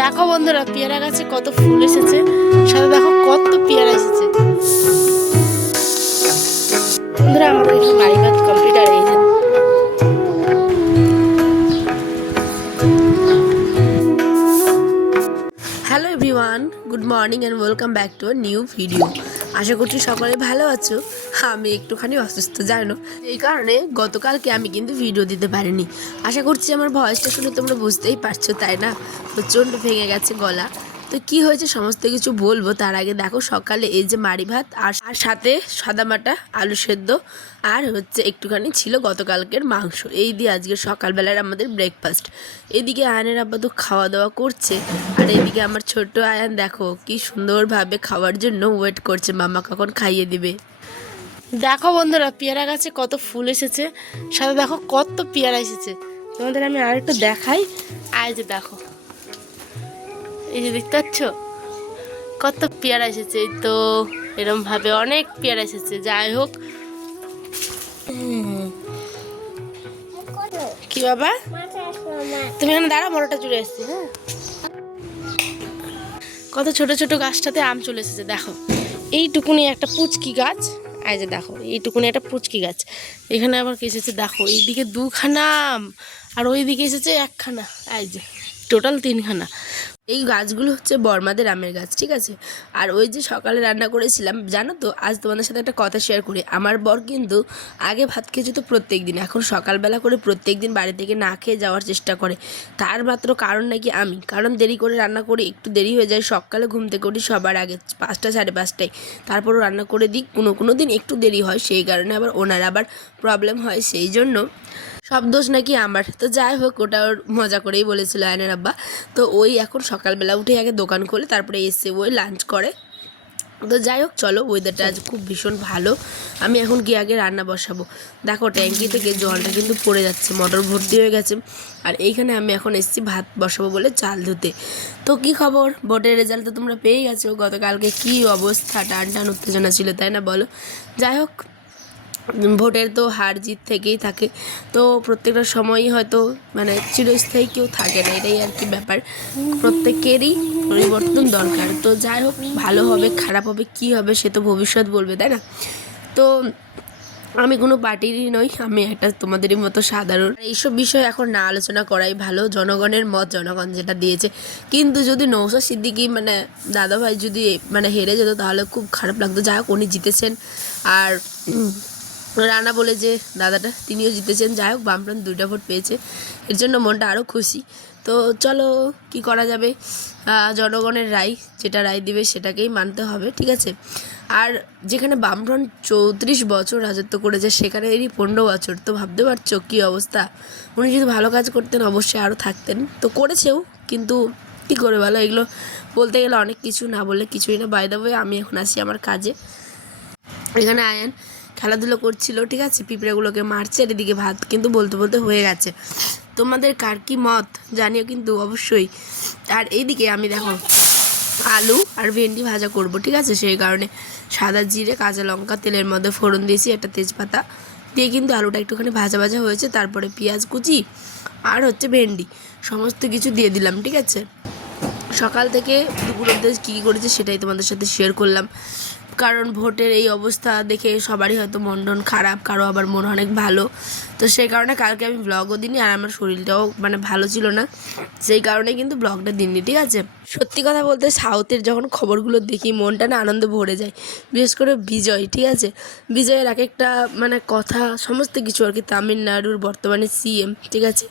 দেখো বন্ধুরা, পেয়ারা গাছে কত ফুল এসেছে, সাথে দেখো কত পেয়ারা এসেছে। বন্ধুরা, আমাদের এখানে বাড়ি ভাত কমপ্লিট। আর এই যে hello everyone, good morning and welcome back to a new video. আশা করছি সকলে ভালো আছো। আমি একটুখানি অসুস্থ জানো, এই কারণে গতকালকে আমি কিন্তু ভিডিও দিতে পারিনি। আশা করছি আমার ভয়েসটা শুনে তোমরা বুঝতেই পারছো, তাই না? প্রচণ্ড ভেঙে গেছে গলা। তো কি হয়েছে সমস্ত কিছু বলবো, তার আগে দেখো সকালে এই যে মাড়ি ভাত আর সাথে সাদামাটা আলু সেদ্ধ আর হচ্ছে একটুখানি ছিল গতকালকের মাংস, এই দিয়ে আজকে সকালবেলার আমাদের ব্রেকফাস্ট। এদিকে আয়ানের আব্বা তো খাওয়া দাওয়া করছে, আর এদিকে আমার ছোট্ট আয়ান দেখো কি সুন্দরভাবে খাওয়ার জন্য ওয়েট করছে মামা কখন খাইয়ে দিবে। দেখো বন্ধুরা, পেয়ারা গাছে কত ফুল এসেছে, সাথে দেখো কত পেয়ারা এসেছে। তোমাদের আমি আর একটু দেখাই। আয় যে দেখো, এই যে দেখতে পাচ্ছ কত পেয়ারা এসেছে। এই তো এরম ভাবে অনেক পেয়ারা এসেছে। যাই হোক, কি বাবা তুমি এখানে দাঁড়া, বড়টা চলে এসেছি। হ্যাঁ, কত ছোট ছোট গাছটাতে আম চলে এসেছে। দেখো এইটুকুনি একটা পুচকি গাছ, এই যে দেখো এইটুকুনি একটা পুচকি গাছ। এখানে আবার কি এসেছে দেখো, এইদিকে দুখানা আম আর ওইদিকে এসেছে একখানা, এই যে টোটাল তিনখানা। এই গাছগুলো হচ্ছে বর্মাদের আমের গাছ, ঠিক আছে। আর ওই যে সকালে রান্না করেছিলাম, জানো তো আজ তোমাদের সাথে একটা কথা শেয়ার করি। আমার বর কিন্তু আগে ভাত খেয়েছে তো প্রত্যেক দিন, এখন সকালবেলা করে প্রত্যেক দিন বাড়ি থেকে না খেয়ে যাওয়ার চেষ্টা করে। তার মাত্র কারণ নাকি আমি, কারণ দেরি করে রান্না করি, একটু দেরি হয়ে যায়। সকালে ঘুম থেকে উঠি সবার আগে 5টা 5:30টায়, তারপরও রান্না করে দিই। কোনো দিন একটু দেরি হয়, সেই কারণে আবার ওনার আবার প্রবলেম হয়, সেই জন্য সব দোষ নাকি আমার। তো যাই হোক, ওটা ওর মজা করেই বলেছিল আয়নের আব্বা। তো ওই এখন সকালবেলা উঠে আগে দোকান খোলে, তারপরে এসে ওই লাঞ্চ করে। তো যাই হোক, চলো, ওয়েদারটা আজ খুব ভীষণ ভালো। আমি এখন গিয়ে আগে রান্না বসাবো। দেখো ট্যাঙ্কি থেকে জলটা কিন্তু পড়ে যাচ্ছে, মোটর ভর্তি হয়ে গেছে। আর এইখানে আমি এখন এসেছি ভাত বসাবো বলে চাল ধুতে। তো কি খবর, ভোটের রেজাল্ট তো তোমরা পেয়ে গেছো। গতকালকে কি অবস্থা, টান উত্তেজনা ছিল, তাই না বলো? যাই হোক, ভোটের তো হার জিত থেকেই থাকে। তো প্রত্যেকটা সময়ই হয়তো মানে চিরস্থায়ী কেউ থাকে না, এটাই আর কি ব্যাপার। প্রত্যেকেরই পরিবর্তন দরকার। তো যাই হোক, ভালো হবে খারাপ হবে কি হবে সে তো ভবিষ্যৎ বলবে, তাই না? তো আমি কোনো পার্টিরই নই, আমি একটা তোমাদেরই মতো সাধারণ। এইসব বিষয় এখন না আলোচনা করাই ভালো। জনগণের মত জনগণ যেটা দিয়েছে। কিন্তু যদি নওশাদ সিদ্দিকী মানে দাদাভাই যদি মানে হেরে যেত তাহলে খুব খারাপ লাগতো। যাই হোক, উনি জিতেছেন। আর রানা বলে যে দাদাটা, তিনিও জিতেছেন। যাই হোক, বামফ্রন্ট 2টা ভোট পেয়েছে, এর জন্য মনটা আরও খুশি। তো চলো, কি করা যাবে, জনগণের রায়, যেটা রায় দিবে সেটাকেই মানতে হবে, ঠিক আছে। আর যেখানে বামফ্রন্ট 34 বছর রাজত্ব করেছে, সেখানে এরই 15 বছর, তো ভাবতে পারছো কী অবস্থা। উনি যদি ভালো কাজ করতেন অবশ্যই আরও থাকতেন, তো করেছেও। কিন্তু কী করে বলো, এগুলো বলতে গেলে অনেক কিছু, না বললে কিছুই না। বাই দ্য ওয়ে, আমি এখন আসি আমার কাজে। এখানে আয়ান খেলাধুলো করছিল, ঠিক আছে, পিঁপড়েগুলোকে মারছে। আর এদিকে ভাত কিন্তু বলতে বলতে হয়ে গেছে। তোমাদের কার কি মত জানিও কিন্তু অবশ্যই। আর এইদিকে আমি দেখো আলু আর ভেন্ডি ভাজা করব, ঠিক আছে। সেই কারণে সাদা জিরে, কাঁচা লঙ্কা তেলের মধ্যে ফোড়ন দিয়েছি, একটা তেজপাতা দিয়ে কিন্তু আলুটা একটুখানি ভাজা ভাজা হয়েছে। তারপরে পেঁয়াজ কুচি আর হচ্ছে ভেন্ডি সমস্ত কিছু দিয়ে দিলাম, ঠিক আছে। সকাল থেকে দুপুর অবধি কী কী করেছি সেটাই তোমাদের সাথে শেয়ার করলাম। কারণ ভোটের এই অবস্থা দেখে সবারই হয়তো মন টন খারাপ, কারো আবার মন অনেক ভালো। তো সেই কারণে কালকে আমি ব্লগও দিইনি, আর আমার শরীরটাও মানে ভালো ছিল না, সেই কারণে কিন্তু ব্লগটা দিইনি, ঠিক আছে। সত্যি কথা বলতে সাউথের যখন খবরগুলো দেখি মনটা না আনন্দে ভরে যায়। বিশেষ করে বিজয়, ঠিক আছে, বিজয়ের এক একটা মানে কথা সমস্ত কিছু আর কি। তামিলনাড়ুর বর্তমানে সিএম, ঠিক আছে,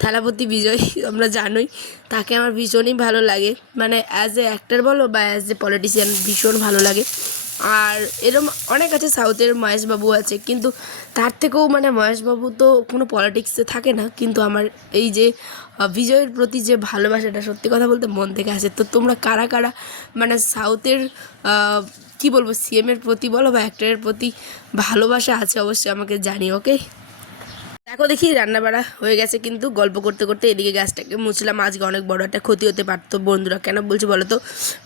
থালাপতি বিজয়, আমরা জানোই। তাকে আমার ভীষণই ভালো লাগে, মানে অ্যাজ এ অ্যাক্টর বলো বা অ্যাজ এ পলিটিশিয়ান ভীষণ ভালো লাগে। আর এরম অনেক আছে, সাউথের মহেশবাবু আছে, কিন্তু তার থেকেও মানে মহেশবাবু তো কোনো পলিটিক্সে থাকে না, কিন্তু আমার এই যে বিজয়ের প্রতি যে ভালোবাসাটা সত্যি কথা বলতে মন থেকে আসে। তো তোমরা কারা কারা মানে সাউথের কি বলবো সিএমের প্রতি বলো বা অ্যাক্টরের প্রতি ভালোবাসা আছে অবশ্যই আমাকে জানিও, ওকে। দেখো দেখি রান্না বাড়া হয়ে গেছে, কিন্তু গল্প করতে করতে এদিকে গ্যাসটাকে মুছলাম। আজকে অনেক বড় একটা ক্ষতি হতে পারতো বন্ধুরা। কেন বলছি বলো তো,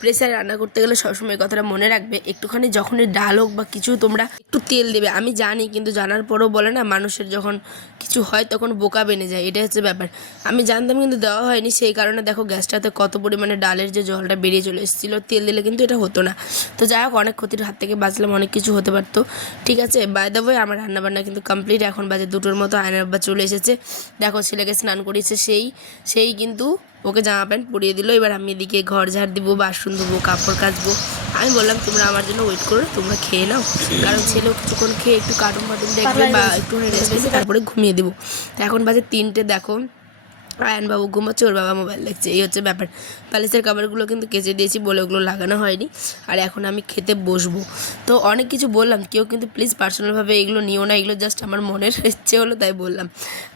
প্রেসারে রান্না করতে গেলে সবসময় কথাটা মনে রাখবে, একটুখানি যখনই ডাল হোক বা কিছু তোমরা একটু তেল দেবে। আমি জানি, কিন্তু জানার পরেও বলে না, মানুষের যখন কিছু হয় তখন বোকা বেনে যায়, এটাই হচ্ছে ব্যাপার। আমি জানতাম কিন্তু দেওয়া হয়নি, সেই কারণে দেখো গ্যাসটাতে কত পরিমাণে ডালের যে জলটা বেরিয়ে চলে এসেছিলো। তেল দিলে কিন্তু এটা হতো না। তো যাই হোক, অনেক ক্ষতির হাত থেকে বাঁচলাম, অনেক কিছু হতে পারতো। ঠিক আছে, বাই দ্য ওয়ে আমার রান্নাবান্না কিন্তু কমপ্লিট। এখন বাজে 2টোর মতো, আয়নার আব্বা চলে এসেছে। দেখো ছেলেকে স্নান করিয়েছে, সেই কিন্তু ওকে জামা প্যান্ট পরিয়ে দিল। এবার আমি এদিকে ঘর ঝাড় দিব, বাসন ধোবো, কাপড় কাচবো। আমি বললাম তোমরা আমার জন্য ওয়েট করো, তোমরা খেয়ে নাও, কারণ ছেলেও কিছুক্ষণ খেয়ে একটু কার্টুন ফার্টুন দেখবে বা একটু রেস্ট নেবে, তারপরে ঘুমিয়ে দেবো। এখন বাজে 3টে। দেখো আয়নবাবু ঘুমাচ্ছে, ওর বাবা মোবাইল দেখছে, এই হচ্ছে ব্যাপার। বালিশের কাভারগুলো কিন্তু কেচে দিয়েছি বলে ওগুলো লাগানো হয়নি। আর এখন আমি খেতে বসবো। তো অনেক কিছু বললাম, কেউ কিন্তু প্লিজ পার্সোনালভাবে এগুলো নিও না, এগুলো জাস্ট আমার মনের ইচ্ছে হলো তাই বললাম।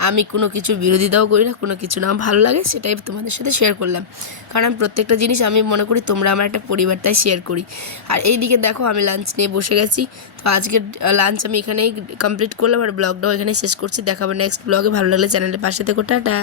আমি কোনো কিছুর বিরোধিতাও করি না, কোনো কিছু না আমার ভালো লাগে সেটাই তোমাদের সাথে শেয়ার করলাম। কারণ আমি প্রত্যেকটা জিনিস আমি মনে করি তোমরা আমার একটা পরিবার, তাই শেয়ার করি। আর এইদিকে দেখো আমি লাঞ্চ নিয়ে বসে গেছি। তো আজকের লাঞ্চ আমি এখানেই কমপ্লিট করলাম, আর ব্লগটাও এখানেই শেষ করছি। দেখাবো নেক্সট ব্লগে। ভালো লাগলে চ্যানেলের পাশে থেকো, টাটা।